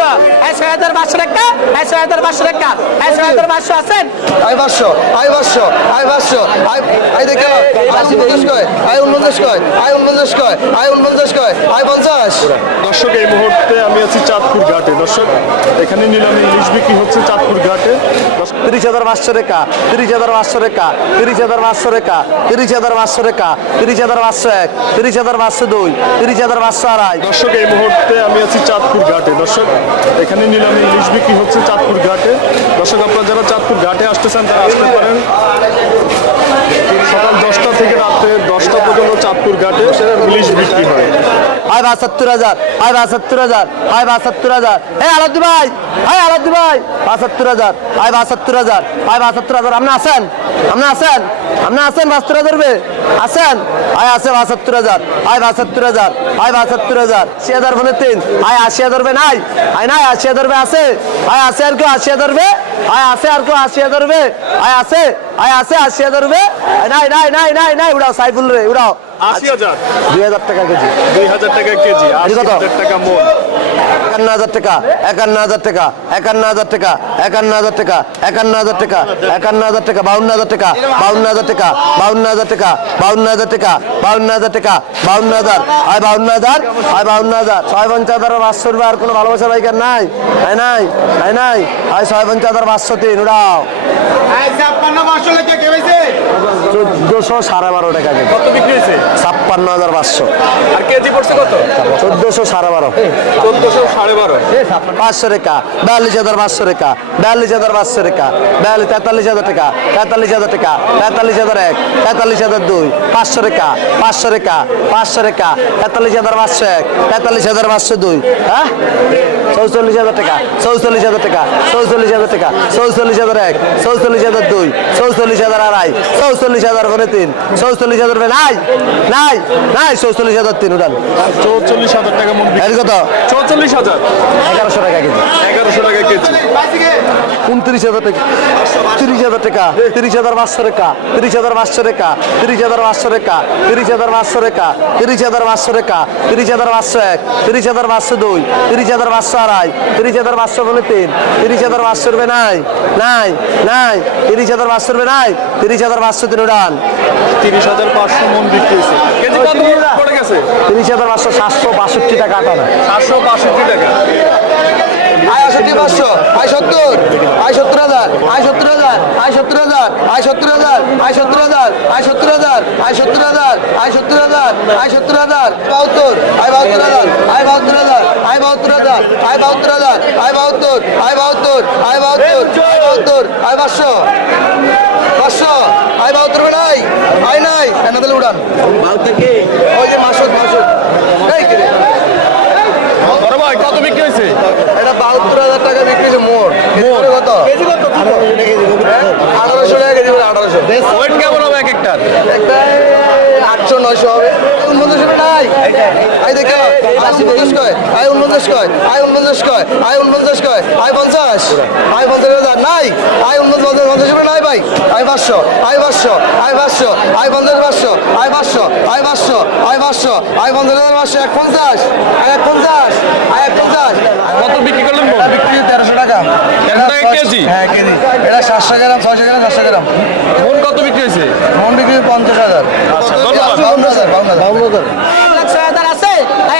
পাঁচশো। এই ছয় হাজার পাঁচশো টাকা এই ছয় হাজার পাঁচশো টাকা। এই ছয় হাজার পাঁচশো আছেন? আই পাঁচশো আই পাঁচশো আই পাঁচশো আই আই দেখে আই উনপঞ্চাশ কয় আই উনপঞ্চাশ কয় আই উনপঞ্চাশ কয় আই উনপঞ্চাশ কয় আই পঞ্চাশ। দর্শক এই মুহূর্তে আছি চাঁদপুর ঘাটে। দর্শক এখানে নিলামে ইলিশ বিক্রি হচ্ছে চাঁদপুর ঘাটে। তিরিশ হাজার পাঁচশো রেখা তিরিশ হাজার পাঁচশো রেখা তিরিশ হাজার পাঁচশো রেখা তিরিশ হাজার পাঁচশো রেখা তিরিশ হাজার পাঁচশো এক তিরিশ হাজার পাঁচশো দুই তিরিশ হাজার পাঁচশো আড়াই। দর্শক এই মুহূর্তে আমি আছি চাঁদপুর ঘাটে। দর্শক এখানে নিলামে ইলিশ বিক্রি হচ্ছে চাঁদপুর ঘাটে। দর্শক আপনারা যারা চাঁদপুর ঘাটে আসতে চান তারা আসতে পারেন। সকাল দশটা থেকে রাত্রে দশটা পর্যন্ত চাঁদপুর ঘাটে ইলিশ বিক্রি হয় আয় বাহাত্তর হাজার আয় বাহাত্তর হাজার আয় বাহাত্তর হাজার হে আলাদি ভাই আয় আলাদি ভাই বাহাত্তর হাজার আয় বাহাত্তর হাজার আয় বাহাত্তর হাজার আপনি আছেন আপনি আছেন আপনি আছেন বাহাত্তর হাজার বে আছেন আয় আছে বাহাত্তর হাজার আয় বাহাত্তর হাজার আয় বাহাত্তর হাজার আশি হাজার মানে তিন আয় আশি হাজার বে নাই আয় নাই আশি হাজার বে আছে আয় আছে আর কেউ আশি হাজার বে আয় আছে আর কেউ আসিয়া ধরবে? আয় আছে আয় আছে আসিয়া ধরবে? নাই নাই নাই নাই নাই উড়াও সাইফুল রে উড়াও। আশি হাজার। দুই হাজার টাকা কেজি। দুই হাজার টাকা কেজি আশি? হাজার টাকা মন একান্ন হাজার টাকা একান্ন হাজার টাকা একান্ন হাজার টাকা একান্ন হাজার টাকা একান্ন হাজার টাকা একান্ন হাজার টাকা বাউন্ন হাজার টাকা বাউন্ন হাজার টাকা বাউন্ন হাজার টাকা বাউন্ন হাজার টাকা বাউন্ন হাজার টাকা বাউন্ন হাজার আয় বাউন্ন হাজার আয় বাউন্ন হাজার ছয় পঞ্চাশ হাজার পাঁচশো রুপয়ে আর কোনো ভালোবাসা বাইকার নাই আয় নাই আয় নাই আয় ছয় পঞ্চাশ হাজার পাঁচশো তিন উড়াও চোদ্দশো সাড়ে বারো টাকা কত বিক্রি হয়েছে ছাপ্পান্ন হাজার পাঁচশো আর কেজি পড়ছে কত চোদ্দশো সাড়ে বারো চোদ্দশো সাড়ে পাঁচশো টাকা। বিয়াল্লিশ হাজার পাঁচশো টাকা। বিয়াল্লিশ হাজার পাঁচশো টাকা। বিয়াল্লিশ তেতাল্লিশ হাজার টাকা। তেতাল্লিশ হাজার টাকা। তেতাল্লিশ হাজার এক। তেতাল্লিশ হাজার দুই। পাঁচশো টাকা। পাঁচশো টাকা। পাঁচশো টাকা। তেতাল্লিশ হাজার পাঁচশো এক। তেতাল্লিশ হাজার পাঁচশো দুই। হ্যাঁ? চৌচল্লিশ হাজার টাকা চৌচল্লিশ হাজার টাকা চৌচল্লিশ হাজার টাকা চৌচল্লিশ হাজার এক চৌচল্লিশ হাজার দুই চৌচল্লিশ হাজার আড়াই চৌচল্লিশ হাজার করে তিন চৌচল্লিশ হাজার মানে নাই নাই নাই চৌচল্লিশ হাজার তিন উঠান চৌচল্লিশ হাজার টাকা মন কত চৌচল্লিশ হাজার এগারোশো টাকা কেজি উনত্রিশ হাজার টাকা তিরিশ হাজার টাকা তিরিশ হাজার পাঁচশো রেখা তিরিশ হাজার পাঁচশো রেখা তিরিশ হাজার পাঁচশো রেখা তিরিশ হাজার পাঁচশো রেখা তিরিশ হাজার পাঁচশো রেখা তিরিশ হাজার পাঁচশো এক তিরিশ হাজার পাঁচশো দুই তিরিশ হাজার পাঁচশো আড়াই তিরিশ হাজার পাঁচশো বলে তিন তিরিশ হাজার পাঁচশো রুপে নাই নাই নাই তিরিশ হাজার পাঁচশো রুপে নাই তিরিশ হাজার পাঁচশো তিন উড়ান তিরিশ হাজার পাঁচশো মন বিক্রি হয়েছে তিরিশ হাজার পাঁচশো সাতশো বাষট্টি টাকা আটানা সাতশো বাষট্টি টাকা আয় সত্তর হাজার বাহাত্তর আয় বাহাত্তর হাজার আয় বাহাত্তর হাজার আয় বাহাত্তর হাজার আয় বাহাত্তর হাজার আয় বাহাত্তর আয় বাহাত্তর আয় বাহাত্তর আয় বাহাত্তর আয় পাঁচশো পাঁচশো আয় বাহাত্তর নাই আয় নাই? এনে দিলে উড়ান। ওই যে মাসুদ মাসুদ। এই কত বিক্রি হয়েছে? এটা বাহাত্তর হাজার টাকা বিক্রি হয়েছে মোট। মোট? কত? কেজি আঠারোশো টাকা কেজি আঠারোশো। ওয়েট কেমন হবে এক একটার? একটা আটশো, নয়শো হবে। উনপঞ্চাশ হবে নাই আই দেখে আই উনপঞ্চাশ কয় আই উনপঞ্চাশ কয় আই উনপঞ্চাশ কয় আই উনপঞ্চাশ কয় আই পঞ্চাশ। আই পঞ্চাশ হাজার, নাই। আই উনপঞ্চাশ, পঞ্চাশ হবে নাই ভাই। আই পাঁচশো আই পাঁচশো আই পাঁচশো আই পঞ্চাশ, পাঁচশো আই পাঁচশো আই পাঁচশো আই পাঁচশো আই পঞ্চাশ হাজার পাঁচশো, এক পঞ্চাশ এক পঞ্চাশ আই এক পঞ্চাশ। কত বিক্রি তেরোশো টাকা তেরোশো টাকা কেজি? হ্যাঁ কেজি। এটা সাতশো গ্রাম ছয়শো গ্রাম সাতশো গ্রাম। মন কত বিক্রি হয়েছে? মন বিক্রি পঞ্চাশ হাজার। আচ্ছা, বাউন্ন হাজার বাউন্ন হাজার। এক লাখ ছয় হাজার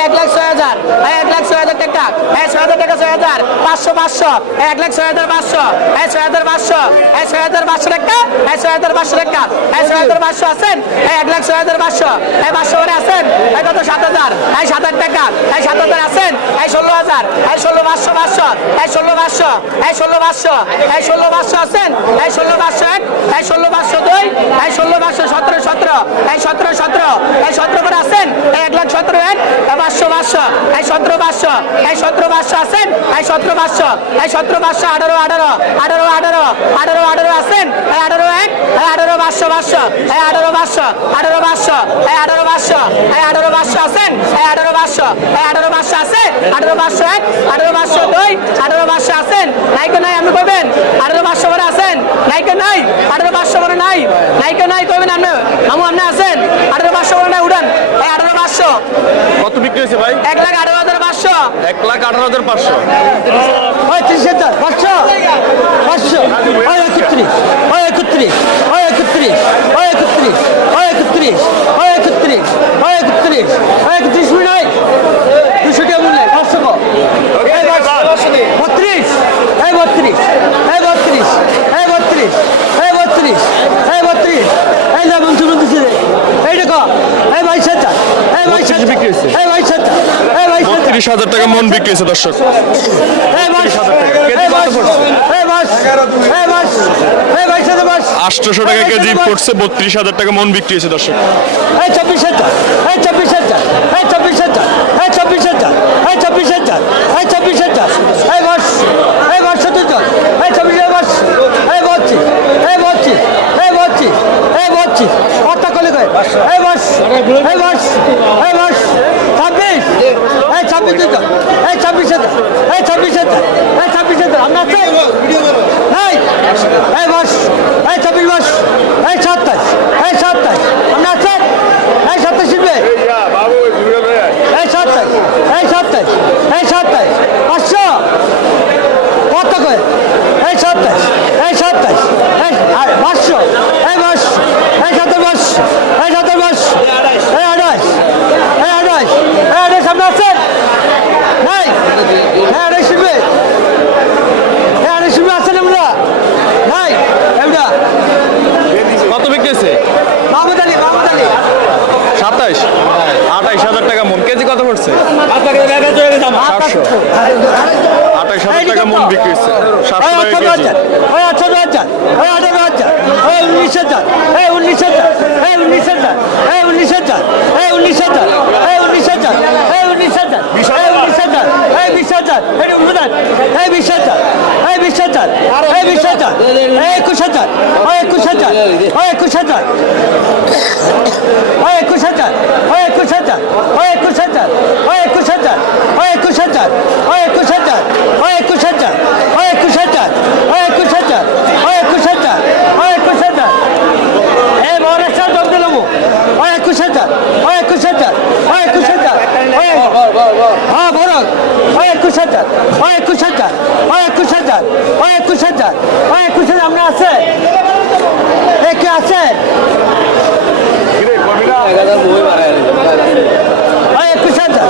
এক লাখ ছয় হাজার। এই এক ছয় হাজার টাকা। ছয় হাজার টাকা ছয় হাজার। পাঁচশো পাঁচশো। এক লাখ ছয় হাজার পাঁচশো। এই ছয় হাজার পাঁচশো। এই ছয় হাজার পাঁচশো টাকা। এই ছয় হাজার পাঁচশো টাকা। এই ছয় হাজার পাঁচশো আছেন? এই এক লাখ ছয় হাজার পাঁচশো। এই পাঁচশো করে আছেন? এই কত? সাত হাজার। এই সাত হাজার টাকা। এই সাত হাজার আছেন? এই ষোলো হাজার। এই ষোলো পাঁচশো এই ষোলো পাঁচশো এই ষোলো পাঁচশো এই ষোলো পাঁচশো আছেন এই ষোলো পাঁচশো এক এই ষোলো পাঁচশো দুই এই ষোলো পাঁচশো সতেরো সতেরো এই সতেরো সতেরো এই সতেরো করে আছেন এই এক লাখ সতেরো এক পাঁচশো পাঁচশো এই সতেরো পাঁচশো এই সতেরো পাঁচশো আছেন এই সতেরো পাঁচশো এই সতেরো পাঁচশো আঠারো আঠারো আঠারো আঠারো আঠারো আঠারো আছেন এই আঠারো এক এই আঠারো পাঁচশো এই আঠারো পাঁচশো আঠারো পাঁচশো এই আঠারো পাঁচশো এই আঠারো পাঁচশো আছেন এই আঠারো পাঁচশো এই আঠারো পাঁচশো আছে আঠারো পাঁচশো এক আঠারো পাঁচশো দুই আঠারো পাঁচশো আছেন নাইকে নাই আপনি কবেন আঠারো পাঁচশো করে আছেন নাইকে নাই আঠারো পাঁচশো করে নাই নাইকে নাই কবেন আপনি আমু আপনি আছেন? আঠারো পাঁচশো করে নাই উঠান। এই আঠারো পাঁচশো। কত বিক্রি হয়েছে ভাই? এক লাখ আঠারো হাজার পাঁচশো। পাঁচশো এক লাখ আঠারো হাজার পাঁচশো। ওই ত্রিশ হাজার পাঁচশো। পাঁচশো। ওই একত্রিশ ওই একত্রিশ ওই একত্রিশ ওই একত্রিশ ওই একত্রিশ ওই একত্রিশ ওই একত্রিশ ওই একত্রিশ মিনিট দুশো টাকা হাজার টাকা মন বিক্রি হয়েছে দর্শক। আটশোশো টাকা। কেজি পড়ছে? বত্রিশ হাজার টাকা মন বিক্রি হয়েছে দর্শক। ছাব্বিশ হাজার ছাব্বিশ হাজার চব্বিশ হাজার চব্বিশ হাজার ছাব্বিশ হাজার মন বিক্রি হচ্ছে সাতশো টাকা কেজি ওই আঠারো হাজার ওই আঠারো হাজার ওই উনিশ হাজার এই উনিশ হাজার এই উনিশ হাজার এই উনিশ হাজার এই উনিশ হাজার এই উনিশ হাজার এই উনিশ হাজার এই উনিশ হাজার এই বিশ হাজার এই উন্নদান এই বিশ হাজার এই বিশ হাজার এই বিশ হাজার এই একুশ হাজার ওই একুশ হাজার ওই একুশ হাজার ওই একুশ হাজার ওই একুশ হাজার ওই একুশ হাজার ওই একুশ হাজার ওই একুশ হাজার ওই একুশ হাজার ওই একুশ হাজার হাজার হ্যাঁ একুশে হাজার আমরা আছে কে আছে? একুশে হাজার